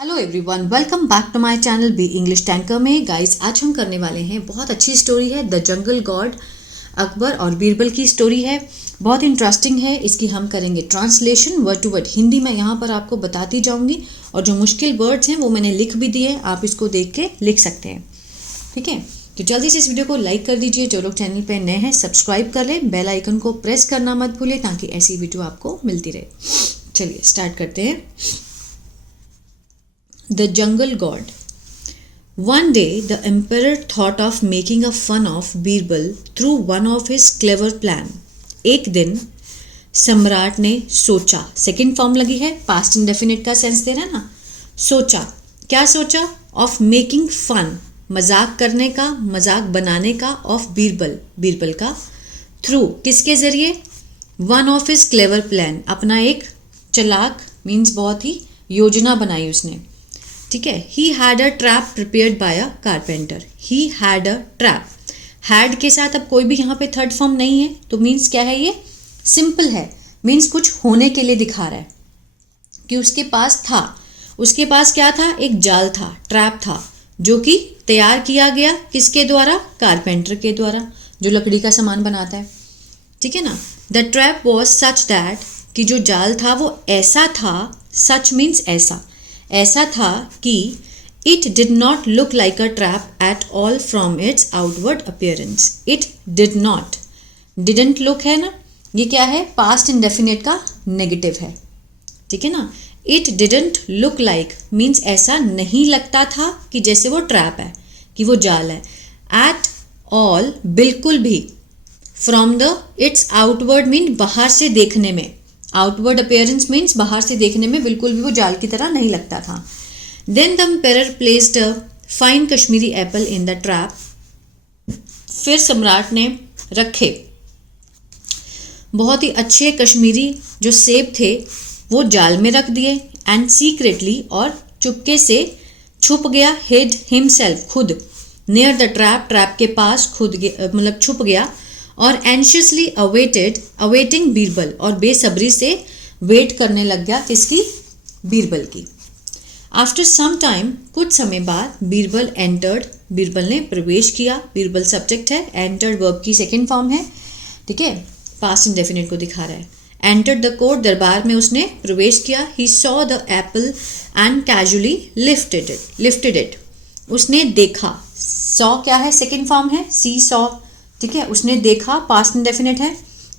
Hello everyone, welcome back to my channel B English tanker में। Guys, आज हम करने वाले हैं बहुत अच्छी स्टोरी है, द जंगल गॉड। अकबर और बीरबल की स्टोरी है, बहुत इंटरेस्टिंग है। इसकी हम करेंगे translation word to word. Hindi में यहाँ पर आपको बताती जाऊँगी और जो मुश्किल वर्ड्स हैं वो मैंने लिख भी दिए, आप इसको देख के लिख सकते हैं। ठीक है, तो जल्दी से इस वीडियो को लाइक कर दीजिए। जो लोग चैनल पर नए हैं सब्सक्राइब कर लें, बेल आइकन को प्रेस करना मत भूलें ताकि ऐसी वीडियो आपको मिलती रहे। चलिए स्टार्ट करते हैं। The Jungle God. One day, the emperor thought of making a fun of Birbal through one of his clever plan. एक दिन सम्राट ने सोचा, सेकेंड फॉर्म लगी है, पास्ट इंडेफिनिट का सेंस दे रहा है ना। सोचा, क्या सोचा? ऑफ मेकिंग फन, मजाक करने का, मजाक बनाने का, ऑफ बीरबल, बीरबल का, थ्रू, किसके जरिए? One of his clever plan, अपना एक चालाक मीन्स बहुत ही योजना बनाई उसने। ठीक है, he had a trap prepared by a carpenter. He had a trap, had के साथ अब कोई भी यहाँ पे थर्ड फॉर्म नहीं है, तो मीन्स क्या है? ये सिंपल है, मीन्स कुछ होने के लिए दिखा रहा है कि उसके पास था। उसके पास क्या था? एक जाल था, ट्रैप था, जो कि तैयार किया गया किसके द्वारा? कारपेंटर के द्वारा, जो लकड़ी का सामान बनाता है। ठीक है ना। The trap was such that, कि जो जाल था वो ऐसा था, सच मीन्स ऐसा, ऐसा था कि it did not look like a trap at all from its outward appearance. It did not, didn't look है ना, ये क्या है? पास्ट इंडेफिनिट का नेगेटिव है। ठीक है ना। It didn't look like means ऐसा नहीं लगता था कि जैसे वो ट्रैप है, कि वो जाल है। एट ऑल, बिल्कुल भी। From the, it's outward mean बाहर से देखने में, आउटवर्ड अपीयरेंस मीन्स बाहर से देखने में बिल्कुल भी वो जाल की तरह नहीं लगता था। Then the emperor placed a fine Kashmiri apple in the trap. फिर सम्राट ने रखे बहुत ही अच्छे कश्मीरी जो सेब थे वो जाल में रख दिए। एंड सीक्रेटली, और चुपके से छुप गया। हिड हिमसेल्फ, खुद। नियर द ट्रैप, ट्रैप के पास खुद मतलब छुप गया। और एंशियसली अवेटेड, अवेटिंग बीरबल, और बेसब्री से वेट करने लग गया किसकी? बीरबल की। आफ्टर सम टाइम, कुछ समय बाद, बीरबल एंटर्ड, बीरबल ने प्रवेश किया। बीरबल सब्जेक्ट है, एंटर्ड वर्ब की सेकेंड फॉर्म है। ठीक है, पास्ट इंडेफिनिट को दिखा रहा है। एंटर्ड द कोर्ट, दरबार में उसने प्रवेश किया। He saw the Apple and casually lifted it, उसने देखा। सॉ क्या है? सेकेंड फॉर्म है, सी सॉ। ठीक है, उसने देखा, पास्ट इंडेफिनिट है।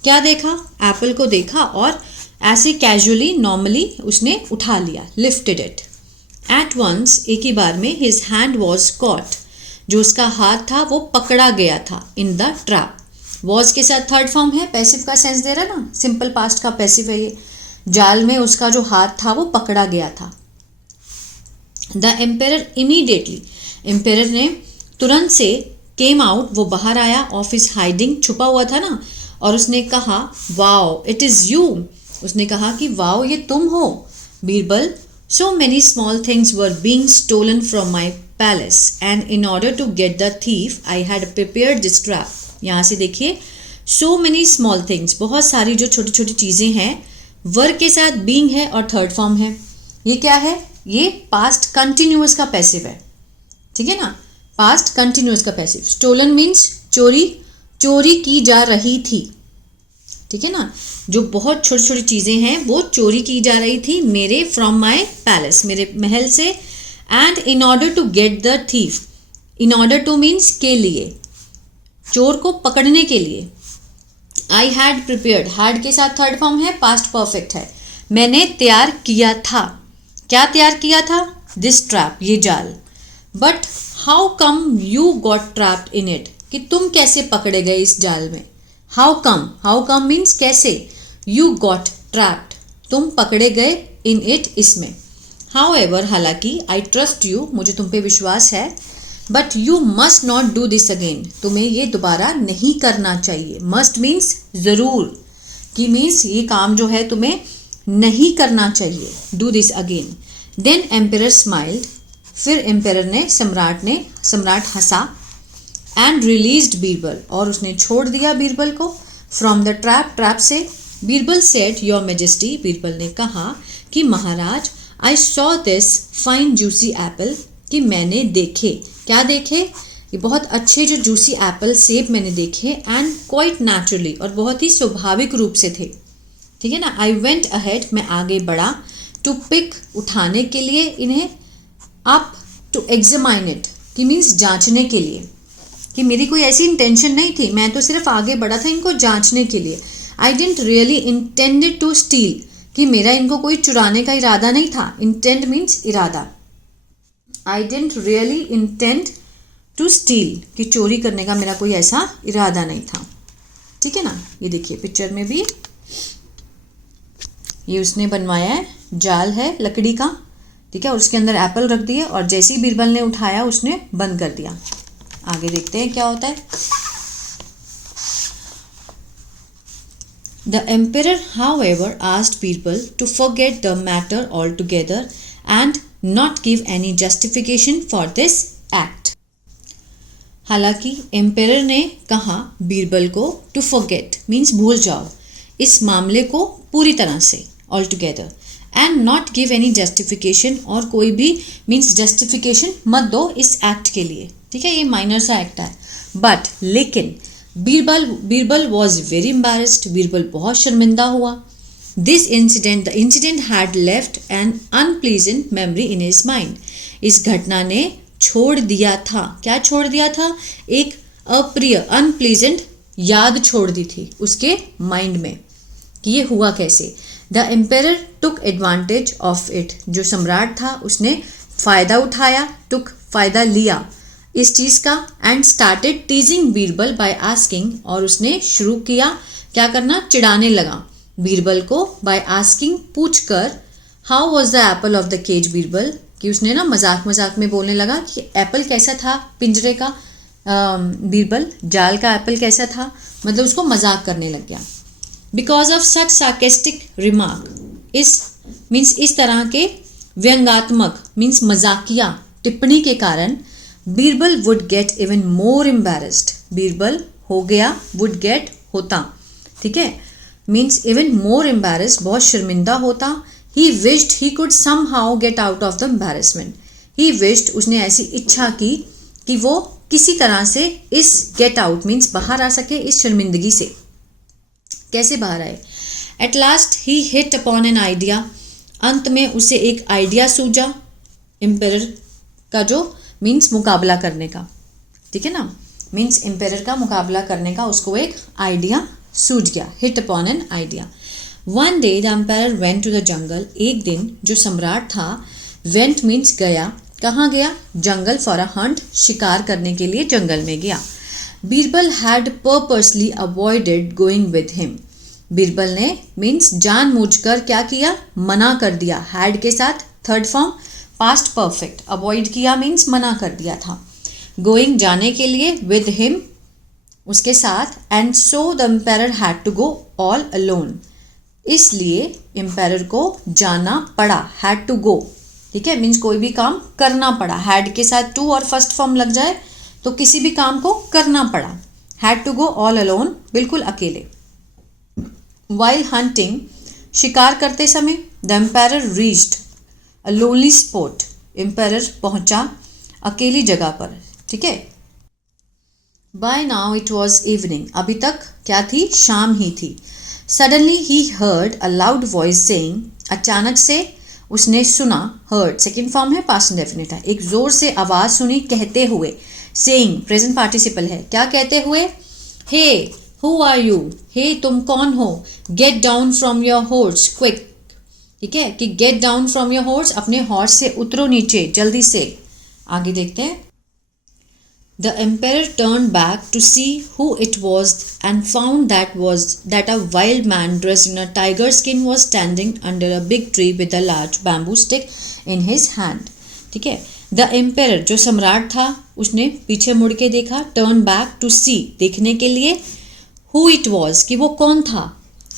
क्या देखा? एप्पल को देखा और ऐसे कैजुअली, नॉर्मली उसने उठा लिया, लिफ्टेड इट। एट वंस, एक ही बार में, हिज हैंड वॉज कॉट, जो उसका हाथ था वो पकड़ा गया था। इन द ट्रैप, वॉज के साथ थर्ड फॉर्म है, पैसिव का सेंस दे रहा है ना, सिंपल पास्ट का पैसिव है ये। जाल में उसका जो हाथ था वो पकड़ा गया था। द एम्पेरर इमीडिएटली, एम्पेरर ने तुरंत से, केम आउट, वो बाहर आया, ऑफ हिज हाइडिंग, छुपा हुआ था ना, और उसने कहा, वाओ इट इज़ यू, उसने कहा कि वाओ ये तुम हो Birbal. So many small things were being stolen from my palace and in order to get the thief I had prepared this trap. यहाँ से देखिए, सो मेनी स्मॉल थिंग्स, बहुत सारी जो छोटी छोटी चीज़ें हैं, वर्ग के साथ बीइंग है और थर्ड फॉर्म है। ये क्या है? ये पास्ट कंटिन्यूअस का पैसिव है। ठीक है ना, पास्ट कंटिन्यूअस का पैसिव। स्टोलन मीन्स चोरी, चोरी की जा रही थी। ठीक है ना, जो बहुत छोटी छोटी चीज़ें हैं वो चोरी की जा रही थी मेरे, फ्रॉम माई पैलेस, मेरे महल से। And in order to get the thief, in order to means के लिए, चोर को पकड़ने के लिए। आई हैड प्रिपेयर्ड, हैड के साथ थर्ड फॉर्म है, पास्ट परफेक्ट है, मैंने तैयार किया था। क्या तैयार किया था? दिस ट्रैप, ये जाल। But how come you got trapped in it, कि तुम कैसे पकड़े गए इस जाल में। How come, how come means कैसे। यू गॉट ट्रैप्ड, तुम पकड़े गए, इन इट, इसमें। हाउ एवर, हालांकि, आई ट्रस्ट यू, मुझे तुम पे विश्वास है। But you must not do this again, तुम्हें ये दोबारा नहीं करना चाहिए। मस्ट मीन्स जरूर, कि मीन्स ये काम जो है तुम्हें नहीं करना चाहिए। Do this again. Then emperor smiled, फिर एम्पेरर ने, सम्राट हंसा। एंड रिलीज्ड बीरबल, और उसने छोड़ दिया बीरबल को। फ्रॉम द ट्रैप, ट्रैप से। Birbal said, your majesty, Birbal ने कहा कि महाराज, I saw this fine juicy apple, कि मैंने देखे, क्या देखे, ये बहुत अच्छे जो जूसी एप्पल सेब मैंने देखे, एंड क्वाइट नेचुरली, और बहुत ही स्वाभाविक रूप से थे, ठीक है ना। आई वेंट अहेड, मैं आगे बढ़ा, टू पिक, उठाने के लिए इन्हें, अप, टू एग्जामाइन इट, कि मीन्स जांचने के लिए, कि मेरी कोई ऐसी इंटेंशन नहीं थी, मैं तो सिर्फ आगे बढ़ा था इनको जांचने के लिए। I didn't really intended to steal, कि मेरा इनको कोई चुराने का इरादा नहीं था, इंटेंड मीन्स इरादा। I didn't really intend to steal, कि चोरी करने का मेरा कोई ऐसा इरादा नहीं था, ठीक है ना। ये देखिए पिक्चर में भी ये उसने बनवाया है, जाल है लकड़ी का, ठीक है, और उसके अंदर एप्पल रख दिए, और जैसे ही बीरबल ने उठाया उसने बंद कर दिया। आगे देखते हैं क्या होता है। The emperor however asked Birbal to forget the matter all together and not give any justification for this act. हालांकि एम्परर ने कहा बीरबल को टू फॉरगेट मीन्स भूल जाओ इस मामले को पूरी तरह से, all together, and not give any justification, और कोई भी मीन्स जस्टिफिकेशन मत दो इस एक्ट के लिए, ठीक है, ये माइनर सा एक्ट है। बट लेकिन Birbal was very embarrassed, Birbal बहुत शर्मिंदा हुआ। This incident, the incident had left N unpleasant memory in his mind, इस घटना ने छोड़ दिया था, क्या छोड़ दिया था, एक अप्रिय अनप्लीजेंट याद छोड़ दी थी उसके माइंड में, कि ये हुआ कैसे। The emperor took advantage of it, जो सम्राट था उसने फ़ायदा उठाया, टुक फ़ायदा लिया इस चीज़ का, and started टीजिंग Birbal by asking, और उसने शुरू किया क्या करना, चिढ़ाने लगा बीरबल को, बाय आस्किंग, पूछ कर, how was the apple of the cage Birbal, कि उसने ना मजाक मजाक में बोलने लगा कि एप्पल कैसा था पिंजरे का, बीरबल जाल का एप्पल कैसा था, मतलब उसको मजाक करने लग गया। Because of such sarcastic remark, इस मीन्स इस तरह के व्यंगात्मक मीन्स मजाकिया टिप्पणी के कारण, Birbal would get even more embarrassed, Birbal हो गया, वुड गेट होता, ठीक है, मीन्स इवन मोर एम्बैरेस्ड, बहुत शर्मिंदा होता। He wished he could somehow get out of the embarrassment, he wished, उसने ऐसी इच्छा की कि वो किसी तरह से इस गेट आउट मीन्स बाहर आ सके इस शर्मिंदगी से। कैसे बाहर आए। At last he hit upon an idea, अंत में उसे एक आइडिया सूझा, एम्परर का जो मीन्स मुकाबला करने का, ठीक है ना, मीन्स एम्परर का मुकाबला करने का उसको एक आइडिया सूझ गया, hit upon an idea. One day the emperor went to the jungle, एक दिन जो सम्राट था, वेंट मीन्स गया, कहाँ गया, जंगल, फॉर अ हंट, शिकार करने के लिए जंगल में गया। Birbal had purposely avoided going with him, Birbal ने मीन्स जानबूझकर क्या किया, मना कर दिया, हैड के साथ third form past perfect, avoid किया मीन्स मना कर दिया था, गोइंग जाने के लिए, विद हिम उसके साथ, and so the emperor had to go all alone, इसलिए एम्परर को जाना पड़ा, हैड टू गो, ठीक है, मीन्स कोई भी काम करना पड़ा, हैड के साथ टू और फर्स्ट फॉर्म लग जाए तो किसी भी काम को करना पड़ा, had to go all alone, बिल्कुल अकेले। वाइल हंटिंग, शिकार करते समय, the emperor reached a lonely spot, emperor पहुंचा अकेली जगह पर, ठीक है। By now it was evening, अभी तक क्या थी, शाम ही थी। Suddenly he heard a loud voice saying, अचानक से उसने सुना, हर्ड सेकेंड फॉर्म है, पास्ट इंडेफिनिट है, एक जोर से आवाज सुनी कहते हुए, सेइंग प्रेजेंट पार्टिसिपल है, क्या कहते हुए, हे हु आर यू, हे तुम कौन हो, get down from your horse quick, ठीक है, कि get down from your horse, अपने हॉर्स से उतरो नीचे जल्दी से। आगे देखते हैं। The emperor turned back to see who it was and found that a wild man dressed in a tiger skin was standing under a big tree with a large bamboo stick in his hand. ठीक है, the ampere जो सम्राट था उसने पीछे मुड़ के देखा, टर्न बैक टू सी देखने के लिए, हु इट वॉज कि वो कौन था,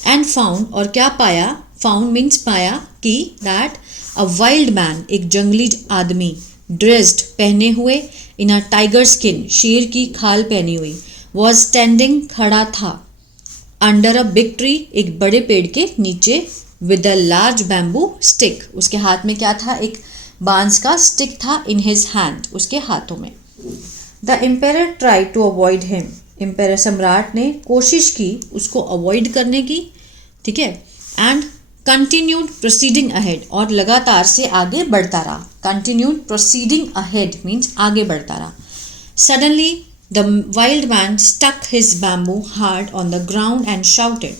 एंड फाउंड और क्या पाया, फाउंड मीन्स पाया कि दैट अ वाइल्ड मैन एक जंगली आदमी, ड्रेस्ड पहने हुए, इन अ टाइगर स्किन शेर की खाल पहनी हुई, वॉज स्टैंडिंग खड़ा था, अंडर अ बिग ट्री एक बड़े पेड़ के नीचे with a large bamboo stick, उसके हाथ में क्या था, एक बांस का स्टिक था, इन हिज हैंड, उसके हाथों में। The emperor try to avoid him, emperor सम्राट ने कोशिश की उसको अवॉइड करने की, ठीक है, एंड कंटिन्यूड प्रोसीडिंग अहेड, और लगातार से आगे बढ़ता रहा। कंटिन्यूड प्रोसीडिंग अहेड मीन्स आगे बढ़ता रहा। Suddenly the wild man stuck his bamboo hard on the ground and shouted,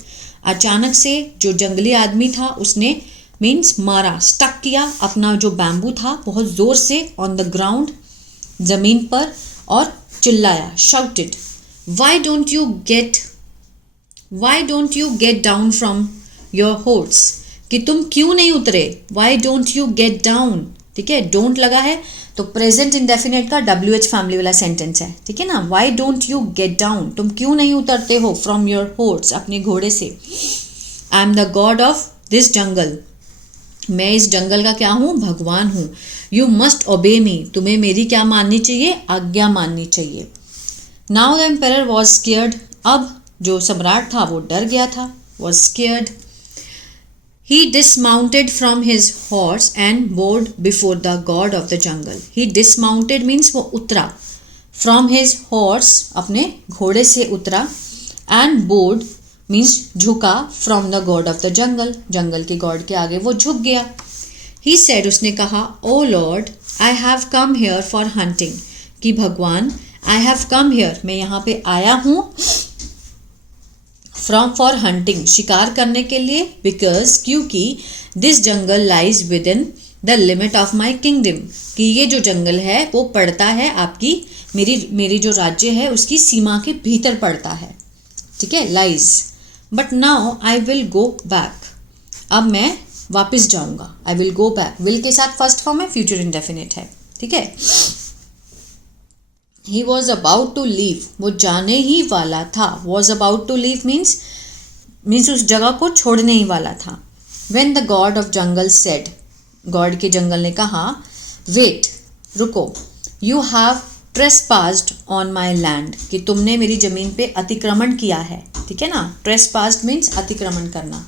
अचानक से जो जंगली आदमी था उसने मीन्स मारा, स्टक किया अपना जो बैम्बू था बहुत जोर से ऑन द ग्राउंड, जमीन पर, और चिल्लाया, shouted, why don't you get down from your horse, कि तुम क्यों नहीं उतरे, why don't you get down, ठीक है, डोंट लगा है तो प्रेजेंट इंडेफिनेट का WH फैमिली वाला सेंटेंस है, ठीक है ना। Why don't you get down, तुम क्यों नहीं उतरते हो, फ्रॉम योर हॉर्स, अपने घोड़े से। I am the god of this jungle, मैं इस जंगल का क्या हूँ, भगवान हूँ। यू मस्ट ओबे मी, तुम्हें मेरी क्या माननी चाहिए, आज्ञा माननी चाहिए। Now the emperor was scared, अब जो सम्राट था वो डर गया था, was scared. He dismounted from his horse and bowed before the god of the jungle. He dismounted means वो उतरा, from his horse अपने घोड़े से उतरा, and bowed means झुका, from the god of the jungle, जंगल के गॉड के आगे वो झुक गया। He said, उसने कहा, O Lord, I have come here for hunting, कि भगवान, I have come here, मैं यहाँ पे आया हूँ, फ्रॉम फॉर हंटिंग, शिकार करने के लिए, बिकॉज क्योंकि this jungle lies with in the limit of my kingdom, कि ये जो जंगल है वो पड़ता है आपकी मेरी जो राज्य है उसकी सीमा के भीतर पड़ता है, ठीक है, lies. But now I will go back, अब मैं वापस जाऊंगा, I will go back, will के साथ फर्स्ट फॉर्म है, फ्यूचर इंडेफिनिट है, ठीक है। He was about to leave, वो जाने ही वाला था, was about to leave means उस जगह को छोड़ने ही वाला था। When the god of jungle said, God के जंगल ने कहा, wait, रुको, you have trespassed on my land, कि तुमने मेरी जमीन पे अतिक्रमण किया है, ठीक है ना, trespassed means अतिक्रमण करना,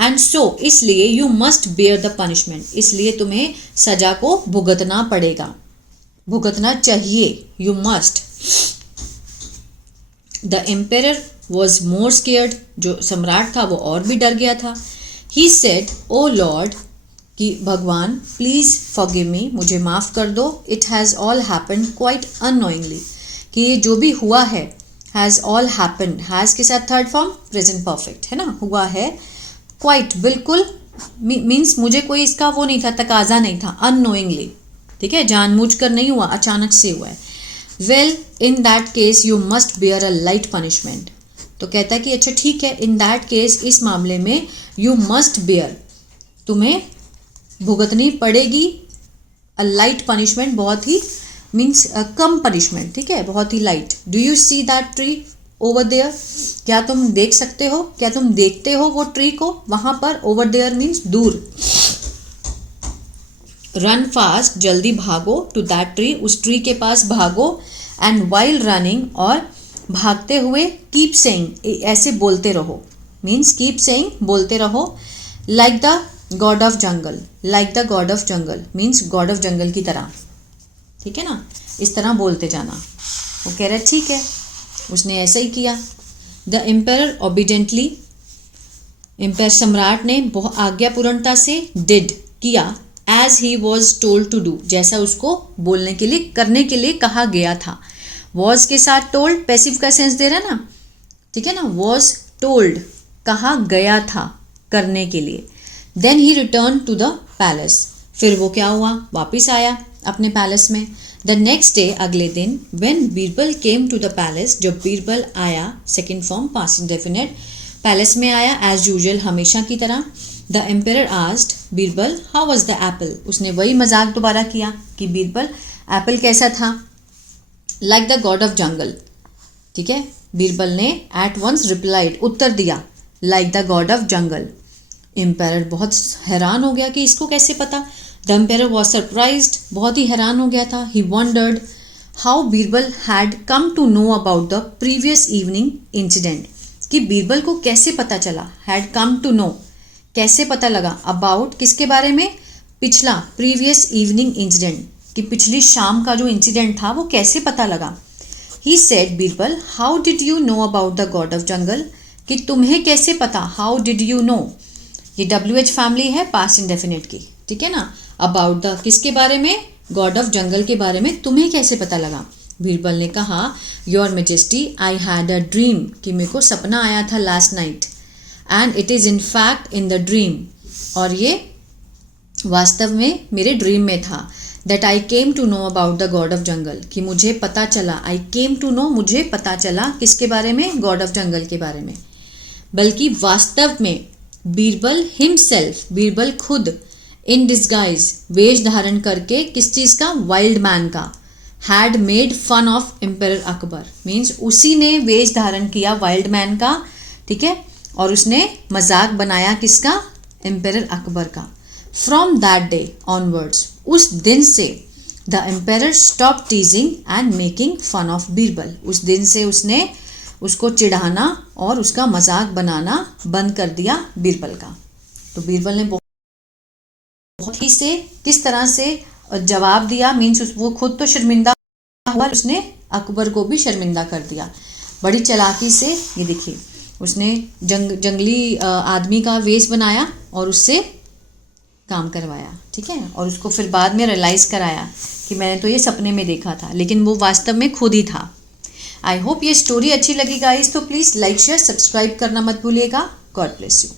and so इसलिए you must bear the punishment, इसलिए तुम्हें सजा को भुगतना पड़ेगा, भुगतना चाहिए, you must. The emperor was more scared, जो सम्राट था वो और भी डर गया था। ही सेड, ओ लॉर्ड, कि भगवान, प्लीज फॉरगिव मी, मुझे माफ़ कर दो, it has all happened quite unknowingly, कि ये जो भी हुआ है, हैज़ ऑल हैपेंड, हैज़ के साथ थर्ड फॉर्म प्रेजेंट परफेक्ट है ना, हुआ है, क्वाइट बिल्कुल, मीन्स मुझे कोई इसका वो नहीं था, तकाजा नहीं था, अननोइंगली, ठीक है, जानबूझकर नहीं हुआ, अचानक से हुआ है। Well in that case you must bear a light punishment, तो कहता है कि अच्छा ठीक है, इन दैट केस, इस मामले में, यू मस्ट बेयर, तुम्हें भुगतनी पड़ेगी, अ लाइट पनिशमेंट, बहुत ही मीन्स कम पनिशमेंट, ठीक है, बहुत ही light. Do you see that tree over there, क्या तुम देख सकते हो, क्या तुम देखते हो वो ट्री को वहाँ पर, ओवर देयर मीन्स दूर। रन फास्ट, जल्दी भागो, टू दैट ट्री, उस ट्री के पास भागो, एंड वाइल रनिंग, और भागते हुए, कीप सेइंग, ऐसे बोलते रहो, मीन्स कीप सेइंग, बोलते रहो, like the god of jungle, like the god of jungle means god of jungle की तरह, ठीक है ना, इस तरह बोलते जाना। वो कह रहा है ठीक है, उसने ऐसा ही किया। द एम्पेरर ओबीडेंटली, एम्पायर सम्राट ने बहुत आज्ञापूर्णता से, डिड किया, as he was told to do, जैसा उसको बोलने के लिए, करने के लिए कहा गया था। वॉज के साथ टोल्ड पैसिव का सेंस दे रहा है ना, ठीक है ना, वॉज टोल्ड, कहा गया था करने के लिए। Then he return to the palace, फिर वो क्या हुआ, वापिस आया अपने पैलेस में। द नेक्स्ट डे, अगले दिन, when Birbal came to the palace, जब बीरबल आया, second form past indefinite, palace में आया एज यूजुअल, हमेशा की तरह। The emperor asked Birbal, how was the apple, उसने वही मजाक दोबारा किया कि बीरबल, एप्पल कैसा था, लाइक द गॉड ऑफ जंगल, ठीक है। बीरबल ने एट वंस रिप्लाइड, उत्तर दिया, like the god of jungle. Emperor बहुत हैरान हो गया कि इसको कैसे पता। द एम्पेरर वॉज सरप्राइज्ड, बहुत ही हैरान हो गया था। He wondered how Birbal had come to know about the previous evening incident, कि बीरबल को कैसे पता चला, हैड कम टू नो, कैसे पता लगा? अबाउट किसके बारे में? पिछला, प्रीवियस इवनिंग इंसिडेंट, कि पिछली शाम का जो इंसिडेंट था वो कैसे पता लगा? He said, Birbal, how did you know about the god of jungle, कि तुम्हें कैसे पता? हाउ डिड यू नो, ये WH फैमिली है पास्ट इंडेफिनिट की, ठीक है ना। अबाउट द किसके बारे में? गॉड ऑफ जंगल के बारे में तुम्हें कैसे पता लगा? बीरबल ने कहा, your majesty, I had a dream, कि मेरे को सपना आया था last night, and it is in fact in the dream, और ये वास्तव में मेरे ड्रीम में था। That I came to know about the god of jungle, कि मुझे पता चला, आई केम टू नो, मुझे पता चला किसके बारे में? गॉड ऑफ जंगल के बारे में। बल्कि वास्तव में बीरबल हिमसेल्फ, बीरबल खुद, इन डिस्गाइज, वेश धारण करके, किस चीज़ का? वाइल्ड मैन का, had made fun of emperor Akbar, means उसी ने वेश धारण किया वाइल्ड मैन का, ठीक है, और उसने मजाक बनाया किसका? एम्पेरर अकबर का। फ्रॉम दैट डे ऑनवर्ड्स, उस दिन से the emperor stop teasing and making fun of Birbal, उस दिन से उसने उसको चिढ़ाना और उसका मजाक बनाना बंद कर दिया बीरबल का। तो बीरबल ने बहुत ही से किस तरह से जवाब दिया, मीन्स वो खुद तो शर्मिंदा हुआ, उसने अकबर को भी शर्मिंदा कर दिया बड़ी चालाकी से। ये देखिए, उसने जंगली आदमी का वेश बनाया और उससे काम करवाया, ठीक है, और उसको फिर बाद में रियलाइज़ कराया कि मैंने तो ये सपने में देखा था, लेकिन वो वास्तव में खुद ही था। आई होप ये स्टोरी अच्छी लगी गाइस, तो प्लीज़ लाइक शेयर सब्सक्राइब करना मत भूलिएगा। God bless you.